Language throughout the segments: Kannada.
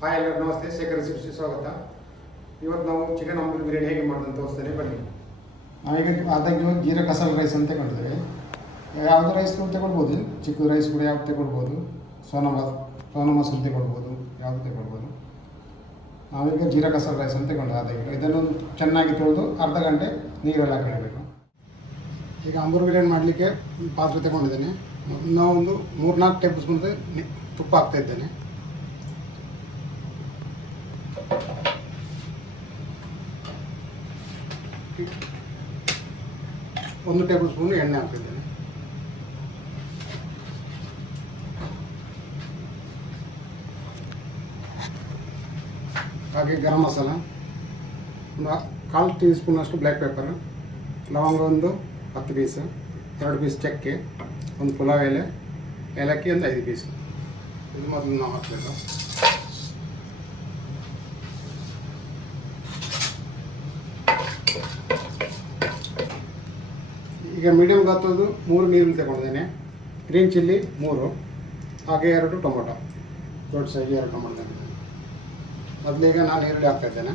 ಹಾಯ್, ಎಲ್ಲರೂ ನಮಸ್ತೆ. ಶೇಖರ್ ಸೃಷ್ಟಿ ಸ್ವಾಗತ. ಇವತ್ತು ನಾವು ಚಿಕನ್ ಆಮ್ಲೆಟ್ ಬಿರಿಯಾನಿ ಹೇಗೆ ಮಾಡೋದು ಅಂತ ತೋರಿಸ್ತೇನೆ ಬನ್ನಿ. ನಾವೀಗ ಅದಕ್ಕೆ ಜೀರಾ ಕಸಾಲ ರೈಸ್ ಅಂತ ತಗೊಂಡಿದ್ದೇವೆ ಯಾವುದು ರೈಸ್ ಕೂಡ ತಗೊಳ್ಬೋದು? ಚಿಕ್ಕ ರೈಸ್ ಕೂಡ ಯಾವ್ದು ತಗೊಳ್ಬೋದು? ಸೋನಾ ಸೋನಾ ಮಸೂರಿ ತಗೊಳ್ಬೋದು, ಯಾವುದು ತಗೊಳ್ಬೋದು? ನಾವೀಗ ಜೀರಾ ಕಸಾಲ ರೈಸ್ ಅಂತ ತಗೊಂಡು ಅದಕ್ಕೆ ಇದನ್ನು ಚೆನ್ನಾಗಿ ತೊಳೆದು ಅರ್ಧ ಗಂಟೆ ನೀರೆಲ್ಲ ಹಾಕಿಡಬೇಕು ಈಗ ಅಂಬೂರು ಬಿರಿಯಾನಿ ಮಾಡಲಿಕ್ಕೆ ಪಾತ್ರೆ ತಗೊಂಡಿದ್ದೇನೆ. ನಾವೊಂದು ಮೂರ್ನಾಲ್ಕು ಟೇಬಲ್ ಸ್ಪೂನ್ ತುಪ್ಪ ಹಾಕ್ತಾ ಇದ್ದೇನೆ. ಒಂದು ಟೇಬಲ್ ಸ್ಪೂನ್ ಎಣ್ಣೆ ಹಾಕಿದ್ದೇನೆ ಹಾಗೆ ಗರಂ ಮಸಾಲ. ಒಂದು ಕಾಲು ಟೀ ಸ್ಪೂನಷ್ಟು ಬ್ಲ್ಯಾಕ್ ಪೆಪ್ಪರ್ ಲವಂಗ ಒಂದು ಹತ್ತು ಪೀಸ್ ಎರಡು ಪೀಸ್ ಚಕ್ಕೆ, ಒಂದು ಪುಲಾವ್ ಎಲೆ, ಏಲಕ್ಕಿ ಒಂದು ಐದು ಪೀಸ್ ಇದು ಮೊದಲು ನಾವು ಹಾಕಬೇಕು. ಈಗ ಮೀಡಿಯಮ್ ಗಾತ್ರದ್ದು ಮೂರು ನೀರುಳ್ಳಿ ತಗೊಂಡಿದ್ದೇನೆ. ಗ್ರೀನ್ ಚಿಲ್ಲಿ ಮೂರು, ಹಾಗೆ ಎರಡು ಟೊಮೊಟೊ. ದೊಡ್ಡ ಸೈಜ್ ಎರಡು ಟೊಮೊಟೊ ಮೊದಲಿಗೆ ನಾನು ಈರುಳ್ಳಿ ಹಾಕ್ತಾ ಇದ್ದೇನೆ.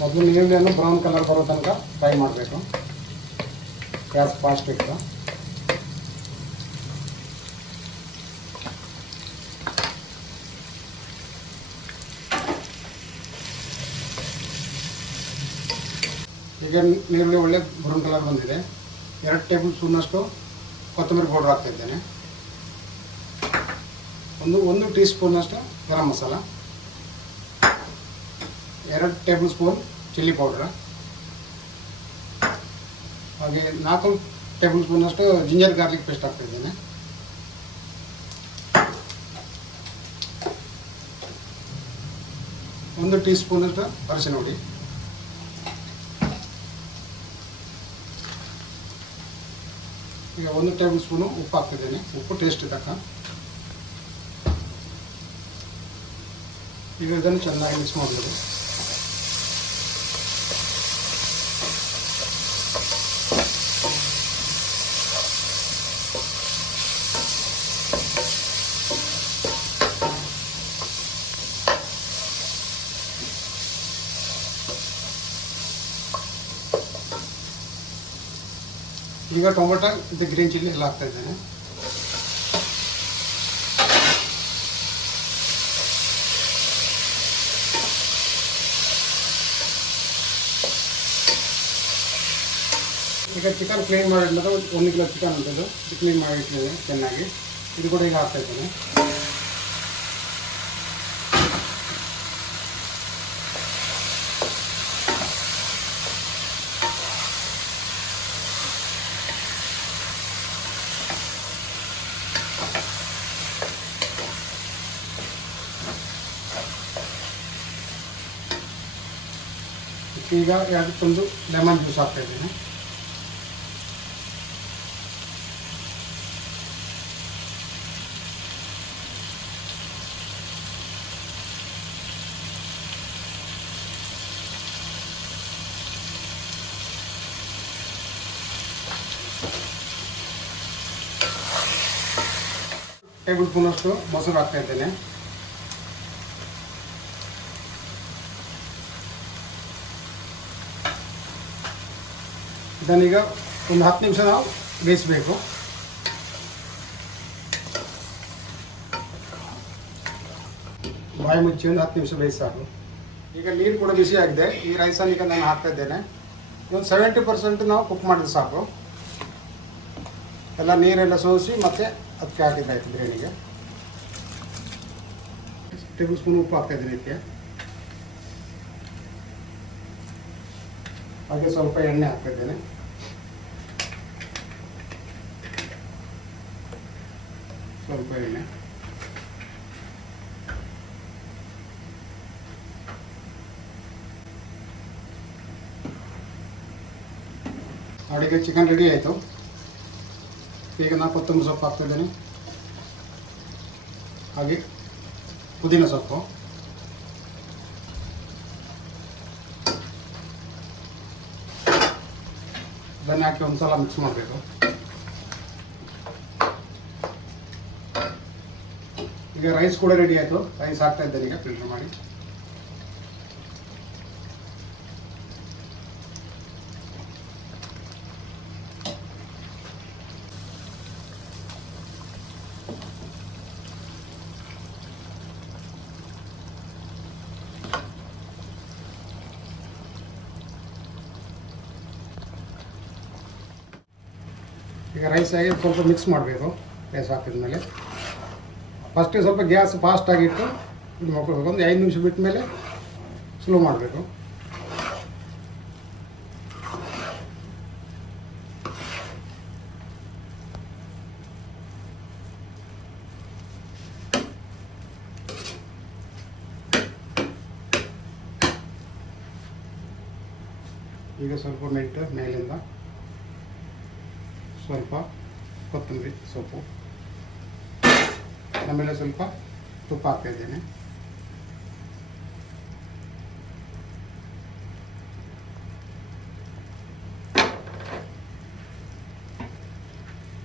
ಮೊದಲು ಈರುಳ್ಳಿಯನ್ನು ಬ್ರೌನ್ ಕಲರ್ ಬರೋ ತನಕ ಫ್ರೈ ಮಾಡಬೇಕು. ಗ್ಯಾಸ್ ಫಾಸ್ಟ್ ಇಟ್ಟು ಈಗ ನೀರುಳ್ಳಿ ಒಳ್ಳೆ ಬ್ರೌನ್ ಕಲರ್ ಬಂದಿದೆ. ಎರಡು ಟೇಬಲ್ ಸ್ಪೂನಷ್ಟು ಕೊತ್ತಂಬರಿ ಪೌಡ್ರ್ ಹಾಕ್ತಿದ್ದೇನೆ ಒಂದು ಒಂದು ಟೀ ಸ್ಪೂನಷ್ಟು ಗರಂ ಮಸಾಲ. ಎರಡು ಟೇಬಲ್ ಸ್ಪೂನ್ ಚಿಲ್ಲಿ ಪೌಡ್ರ್. ಹಾಗೆ ನಾಲ್ಕು ಟೇಬಲ್ ಸ್ಪೂನಷ್ಟು ಜಿಂಜರ್ ಗಾರ್ಲಿಕ್ ಪೇಸ್ಟ್ ಹಾಕ್ತಿದ್ದೇನೆ ಒಂದು ಟೀ ಸ್ಪೂನಷ್ಟು ಅರಿಶಿನ ಹುಡಿ ಈಗ ಒಂದು ಟೇಬಲ್ ಸ್ಪೂನು ಉಪ್ಪು ಹಾಕ್ತಿದ್ದೇನೆ ಉಪ್ಪು ಟೇಸ್ಟ್ ತಕ್ಕ. ಈಗ ಇದನ್ನು ಚೆನ್ನಾಗಿ ಮಿಕ್ಸ್ ಮಾಡಬೇಕು ಈಗ ಟೊಮೆಟೊ ಇದು ಗ್ರೀನ್ ಚಿಲ್ಲಿ ಎಲ್ಲ ಹಾಕ್ತಾ ಇದ್ದೇನೆ. ಈಗ ಚಿಕನ್ ಕ್ಲೀನ್ ಮಾಡಿದ್ಮೇಲೆ ಒಂದು ಕಿಲೋ ಚಿಕನ್ ಅಂತದ್ದು ಕ್ಲೀನ್ ಮಾಡಿ ಇಟ್ಟಿದ್ದೇನೆ ಚೆನ್ನಾಗಿ. ಇದು ಕೂಡ ಈಗ ಹಾಕ್ತಾ ಇದ್ದೇನೆ. ಈಗ ಅದಕ್ಕೊಂದು ಲೆಮನ್ ಜ್ಯೂಸ್ ಹಾಕ್ತಾ ಇದ್ದೇನೆ. ಟೇಬಲ್ ಸ್ಪೂನಷ್ಟು ಮೊಸರು ಹಾಕ್ತಾ ಇದ್ದೇನೆ. ಇದನ್ನೀಗ ಒಂದು ಹತ್ತು ನಿಮಿಷ ನಾವು ಬೇಯಿಸಬೇಕು. ಬಾಯಿ ಮುಚ್ಚಿ ಒಂದು ಹತ್ತು ನಿಮಿಷ ಬೇಯಿಸಾಕು. ಈಗ ನೀರು ಕೂಡ ಬಿಸಿ ಆಗಿದೆ. ಈ ರೈಸನ್ನು ಈಗ ನಾನು ಹಾಕ್ತಾ ಇದ್ದೇನೆ. ಒಂದು ಸೆವೆಂಟಿ ಪರ್ಸೆಂಟ್ ನಾವು ಕುಕ್ ಮಾಡಿದ್ರೆ ಸಾಕು. ಎಲ್ಲ ನೀರೆಲ್ಲ ಸೋಸಿ ಮತ್ತೆ ಅದಕ್ಕೆ ಹಾಕಿದ್ದಾಯ್ತು ಬಿರಿಯಾನಿಗೆ. ಟೇಬಲ್ ಸ್ಪೂನ್ ಉಪ್ಪು ಹಾಕ್ತಾ ಇದ್ದೀನಿ ಇದಕ್ಕೆ. ಹಾಗೆ ಸ್ವಲ್ಪ ಎಣ್ಣೆ ಹಾಕ್ತಾ ಇದ್ದೇನೆ. ಸ್ವಲ್ಪ ಎಣ್ಣೆ ಅಡುಗೆ ಚಿಕನ್ ರೆಡಿ ಆಯಿತು. ಈಗ ನಾನು ಕೊತ್ತಂಬರಿ ಸೊಪ್ಪು ಹಾಕ್ತಿದ್ದೇನೆ. ಹಾಗೆ ಪುದೀನ ಸೊಪ್ಪು. ಇದನ್ನು ಹಾಕಿ ಒಂದು ಸಲ ಮಿಕ್ಸ್ ಮಾಡಬೇಕು. ಈಗ ರೈಸ್ ಕೂಡ ರೆಡಿ ಆಯಿತು. ರೈಸ್ ಹಾಕ್ತಾ ಇದ್ದೇನೆ ಈಗ ಫಿಲ್ಟರ್ ಮಾಡಿ. ಈಗ ರೈಸ್ ಆಗಿ ಸ್ವಲ್ಪ ಮಿಕ್ಸ್ ಮಾಡಬೇಕು. ರೈಸ್ ಹಾಕಿದ ಮೇಲೆ ಫಸ್ಟಿಗೆ ಸ್ವಲ್ಪ ಗ್ಯಾಸ್ ಫಾಸ್ಟ್ ಆಗಿಟ್ಟು ಇದು ಮಾಡ್ಕೊಳ್ಬೇಕು ಒಂದು ಐದು ನಿಮಿಷ ಬಿಟ್ಟ ಮೇಲೆ ಸ್ಲೋ ಮಾಡಬೇಕು. ಈಗ ಸ್ವಲ್ಪ ಮೆಂಟು ಮೇಲಿಂದ ಸ್ವಲ್ಪ ಕೊತ್ತಂಬರಿ ಸೊಪ್ಪು. ಆಮೇಲೆ ಸ್ವಲ್ಪ ತುಪ್ಪ ಹಾಕ್ತಾ ಇದ್ದೇನೆ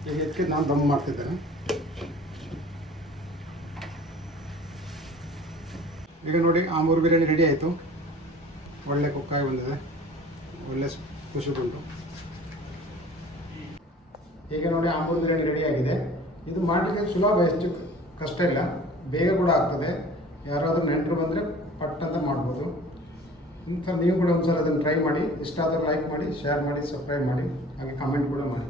ಈಗ ಇದಕ್ಕೆ ನಾನು ದಮ್ ಮಾಡ್ತಿದ್ದೇನೆ. ಈಗ ನೋಡಿ ಆಮೂರು ಬಿರಿಯಾನಿ ರೆಡಿ ಆಯಿತು. ಒಳ್ಳೆ ಕುಕ್ಕಾಗಿ ಬಂದಿದೆ. ಒಳ್ಳೆ ಖುಷಿ ಉಂಟು ಈಗ ನೋಡಿ ಆಂಬೂರ್ ಬಿರಿಯಾನಿ ರೆಡಿ ಆಗಿದೆ. ಇದು ಮಾಡಲಿಕ್ಕೆ ಸುಲಭ ಹೆಚ್ಚು ಕಷ್ಟ ಇಲ್ಲ. ಬೇಗ ಕೂಡ ಆಗ್ತದೆ. ಯಾರಾದರೂ ನೆಂಟರು ಬಂದರೆ ಪಟ್ಟಂತ ಮಾಡ್ಬೋದು. ಇಂಥ ನೀವು ಕೂಡ ಒಂದ್ಸಲ ಅದನ್ನು ಟ್ರೈ ಮಾಡಿ ಇಷ್ಟ ಆದರೆ ಲೈಕ್ ಮಾಡಿ ಶೇರ್ ಮಾಡಿ ಸಬ್ಸ್ಕ್ರೈಬ್ ಮಾಡಿ, ಹಾಗೆ ಕಮೆಂಟ್ ಕೂಡ ಮಾಡಿ.